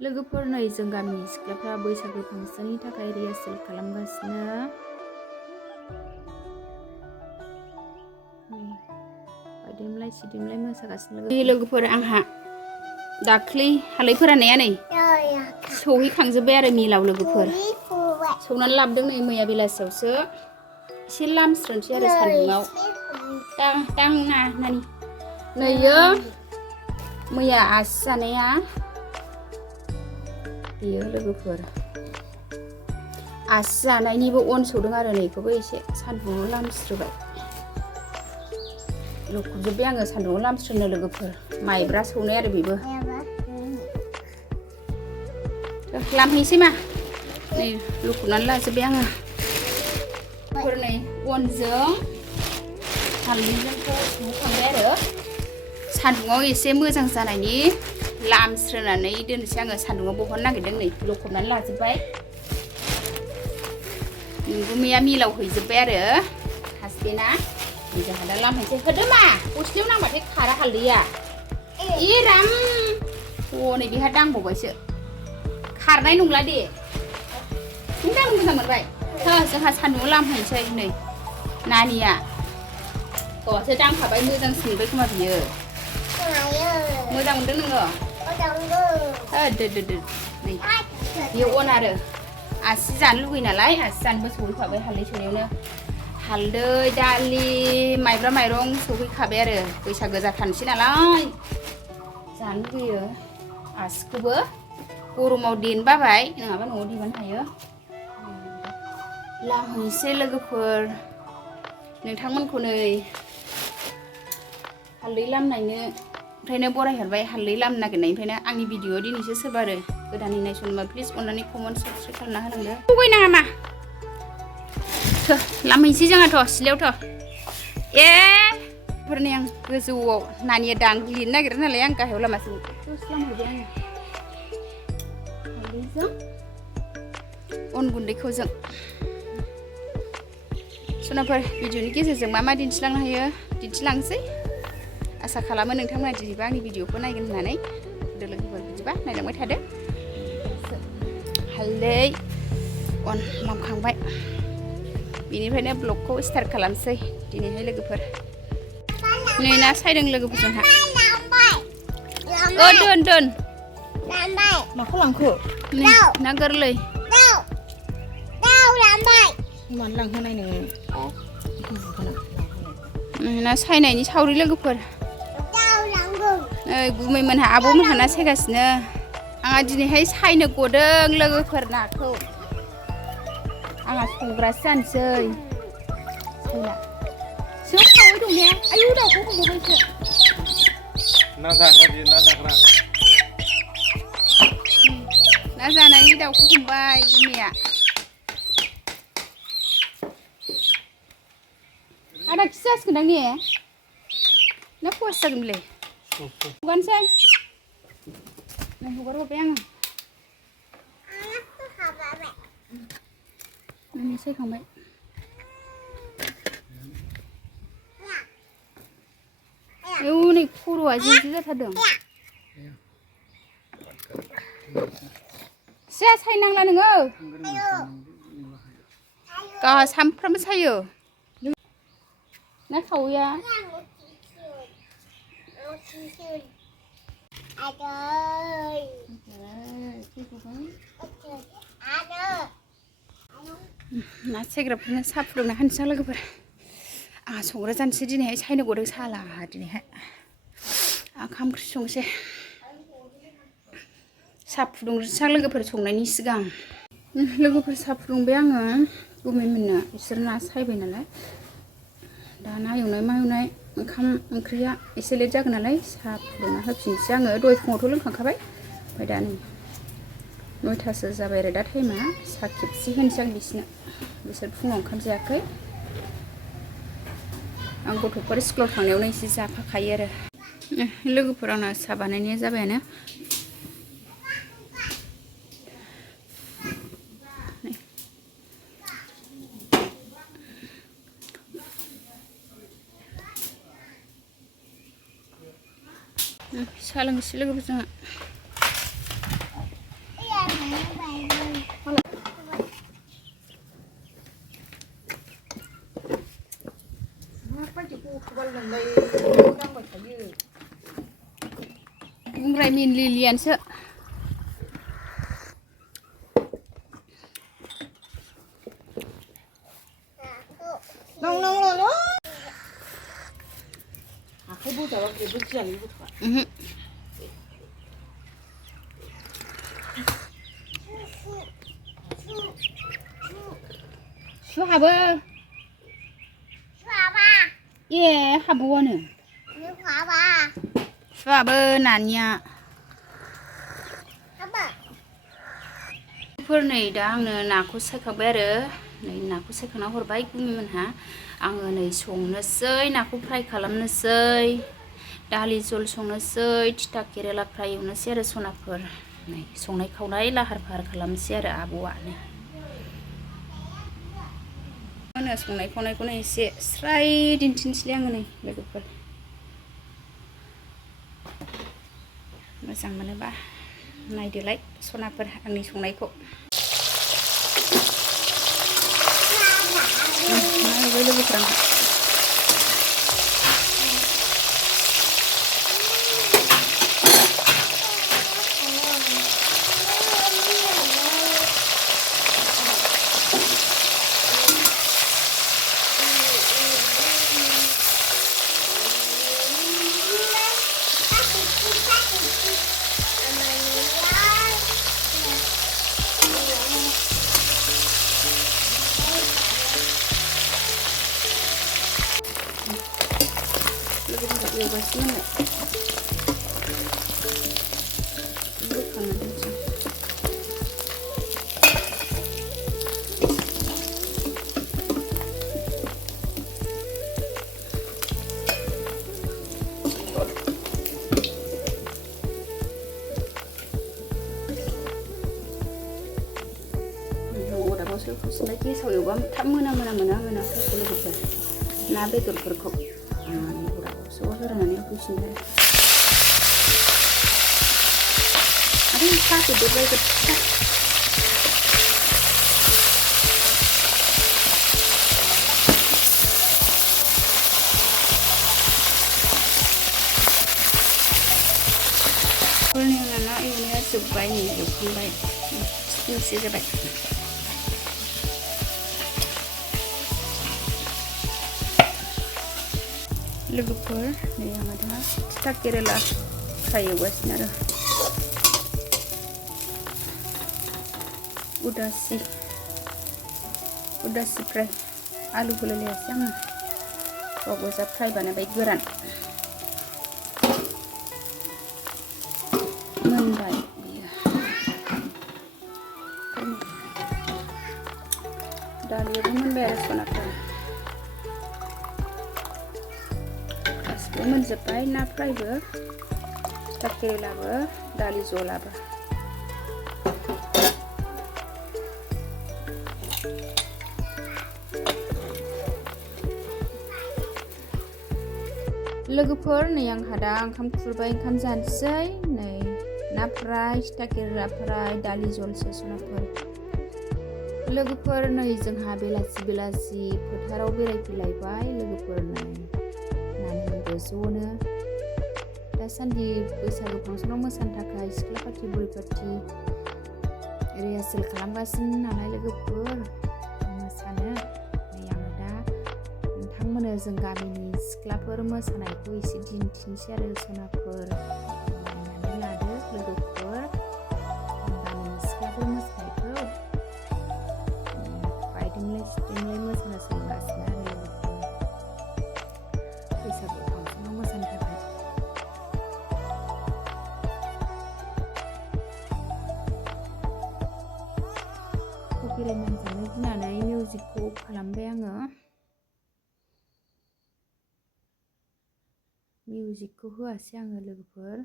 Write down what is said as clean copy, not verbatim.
लोगोफोर नै जों गामिनि सिख्लाफ्रा बैसागु फांसननि थाखाय रिहार्सेल खालामगासिनो। बायदेमलाय सिदेमलाय मोसागासिनो लोगोफोर। आंहा दाख्लै हालदै फोराननाया नै सौहैखांजोब्बाय आरो मिलाव लोगोफोर। सौनानै लाबोदों नै मैया बेलासियावसो। एसे लामस्रोनोसै आरो सान्दुङाव। दांना नानि नैयो मैया आसि जानाया बेयो लोगोफोर। आसि जानायनिबो अन सौदों आरो नैखौबो एसे सान्दुङाव लामस्रोबाय। लुखुबजोब्बाय आङो सान्दुङाव लामस्रोनो लोगोफोर। माइब्रा सौनाय आरो बेबो। लामहैसै मा नै लुखुबनानै लाजोब्बाय आङो। नै अनजों हालदैजोंखौ संखांबाय आरो सान्दुङाव एसे मोजां जानायनि लामस्रोनानै दोननोसै आङो। सान्दुङाव बहननो नागिरदों नै लखबनानै लाजोब्बाय। मैया मिलाव हैजोब्बाय आरो हासबेना। जोंहा दा लामहैसै। होदो मा गस्लायाव नांबाथाय खारा हालदैया। राम हनै बेहा दांबावबायसो। खारनाय नंला दे। नों दांनो मोजां मोनबाय? जोंहा सान्दुङाव लामहैसै नै नानिया। गावहासो दांखाबाय मोजांसिन मोनबाय खोमा बियो। मोजां मोनदों नोङो? दो नै बेयो अन आरो आसि जानो लुगैयो नालाय आसि जानोबो सौहैखाबाय हालदै सौनायावनो। हालदै दालि माइब्रा माइरं सौहैखाबाय आरो बैसागो जाथारनोसै नालाय जानो लुगैयो। आसिखौबो गरमाव देनो बाबाय, नङाबा न'आव देबानो हायो। लामहैसै लोगोफोर। नोंथांमोनखौ नै हालदै लामनायनिफ्रायनो बरायहरबाय। हालदै लामनो नागिरनायनिफ्रायनो आंनि भिडिअ दिनैसो सोरबा आरो गोदानै नायसनबा प्लिज अननानै कमेन्ट साबस्क्राइब खालामना होलांदो। थगायनाङा मा लामहैसै जोंहाथ' सिलायावथ'। फोरनि आं गोजौआव नानिया दांग्लिनो नागिरो नालाय आं गाहायाव लामासै। लामहैबाय आङो हालदैजों अन गुन्दैखौ जों। सनाफोर भिडिअनि गेजेरजों मा दिन्थिलांनो हायो दिन्थिलांसै। आसा खालामो नोंथांमोना दिनैबा आंनि भिडिअखौ नायगोन होननानै। लोगोफोर बिदिबा नायलांबाय थादो। हालदै अन लामखांबाय। बेनिफ्रायनो ब्लगखौ स्टार्ट खालामसै दिनैहाय लोगोफोर। नै ना सायदों लोगोफोर जोंहा। दोन माखौ लांखो? ना गोरलै। मानो लांहोनाय नोङो? ना सायनायनि सावरि लोगोफोर। गुमै मोनहा आब' मोनहा ना सायगासिनो। आंहा दिनैहाय सायनो गदों लोगोफोर नाखौ। आंहा संग्रासो जानोसै। सिङाव खावै दं ने? आयु दाउखौ हमबावबायसो। ना जाग्रा बियो ना जाग्रा। ना जानायनि दाउखौ हमबाय गुमैया। आदा खि जासिगोनदां ने? ना फवासे जागोन बेलाय? हगारनोसै। हगार हरबाय आङो। सायखांबाय। आयौ नै खर'आ जे जाथारदों। सिया सायनांला नोङो। गावहा सामफ्रामबो सायो। ना खावैया। ना सायग्राफोरनो साहा फुदुंना होनोसै लोगोफोर। आंहा संग्रा जानोसै दिनैहाय सायनो गदों साला दिनैहाय। ओंखाम ओंख्रि संसै। साहा फुदुंनोसै लोगोफोर संनायनि सिगां। लोगोफोर साहा फुदुंबाय आङो गुमैमोननो। बिसोर ना सायबाय नालाय। दा ना एवनाय मा एवनाय ओंखाम ओंख्रिया एसे लेट जागोन नालाय साहा फुदुंना होफिनसै आङो। दहाय फुङावथ' लोंखांखाबाय। ओमफ्राय दा नै 9थासो जाबाय आरो दा टाइमा। साहा खेबसे होनोसै आं बिसोरनो। बिसोर फुङाव ओंखाम जायाखै। आं गथ'फोर स्कुलाव थांनायावनो एसे जाफाखायो आरो। लोगोफोर आंना साहा बानायनाया जाबायानो। साहा लोंसै लोगोफोर जोंहा। लिलियानसो लं आखाइ बोजाबा बेबो गियालै गथ'आ सुहाबो ए हाबोआनो सुहाबो नानिया फोर नै दा आंनो नाखौ सायखांबाय आरो नै नाखौ सायखांना हरबाय गुमिमोनहा आङो नै संनोसै नाखौ फ्राय खालामनोसै दालि जल संनोसै थिथा केरेला फ्राय एवनोसै आरो सनाफोर नै संनाय खावनाय लाहार फाहार खालामनोसै आरो आब'आ नै आङो संनाय खावनायखौनो एसे स्राय दिन्थिनोसैलै आङो नै लोगोफोर मोजां मोनोबा नायदोलाय सनाफोर आंनि संनायखौ लोगोफोर एवगासिनो बोखांना दोनसै अरदाबाव सोलाय गेसाव एवबा थाब मोना लोगोफोर ना बेदरफोरखौ ज' होनानै होफैफिनबाय आरो साहाखौ देरबाय गोथाव फोरनि ना एवनाया जोब्बाय नै एवखांबाय थिखिनिसो जाबाय लोगोफोर नै आङो दा थिथा केरेला फ्राय एवगासिनो आरो उदासि फ्राय आलु होलायलायासै आङो गाव गोजा फ्राय बानायबाय गोरान मोनबाय बियो दालियाबो मोनबाय आरो सनाफोर मोनजोब्बाय ना फ्रायबो थिथा केरेलाबो दालि जलाबो लोगोफोर नै आंहा दा ओंखाम खुरबाय ओंखाम जानोसै नै ना फ्राय थिथा केरेला फ्राय दालि जलसो सनाफोर लोगोफोर नै जोंहा बेलासि फोथाराव बेरायफैलायबाय लोगोफोर नै ज'नो दासान्दि बैसागु फांसनाव मोसानो थाखाय सिख्ला पार्टि बुरि पार्टि रिहार्सेल खालामगासिनो नालाय लोगोफोर मोसानो नै आङो दा नोंथांमोननो जों गामिनि सिख्लाफोर मोसानायखौ एसे दिन्थिनोसै आरो सनाफोर नायनानै लादो लोगोफोर गामिनि सिख्लाफोर मोसानायखौ बायदेमलाय सिदेमलाय मोसानो सोलोंगासिनो आरो लोगोफोर बैसागु फांसनाव मोसानो थाखाय कपिराइट नांजानो गिनानै मिउजिकखौ खालामबाय आङो मिउजिकखौ होआसै आङो लोगोफोर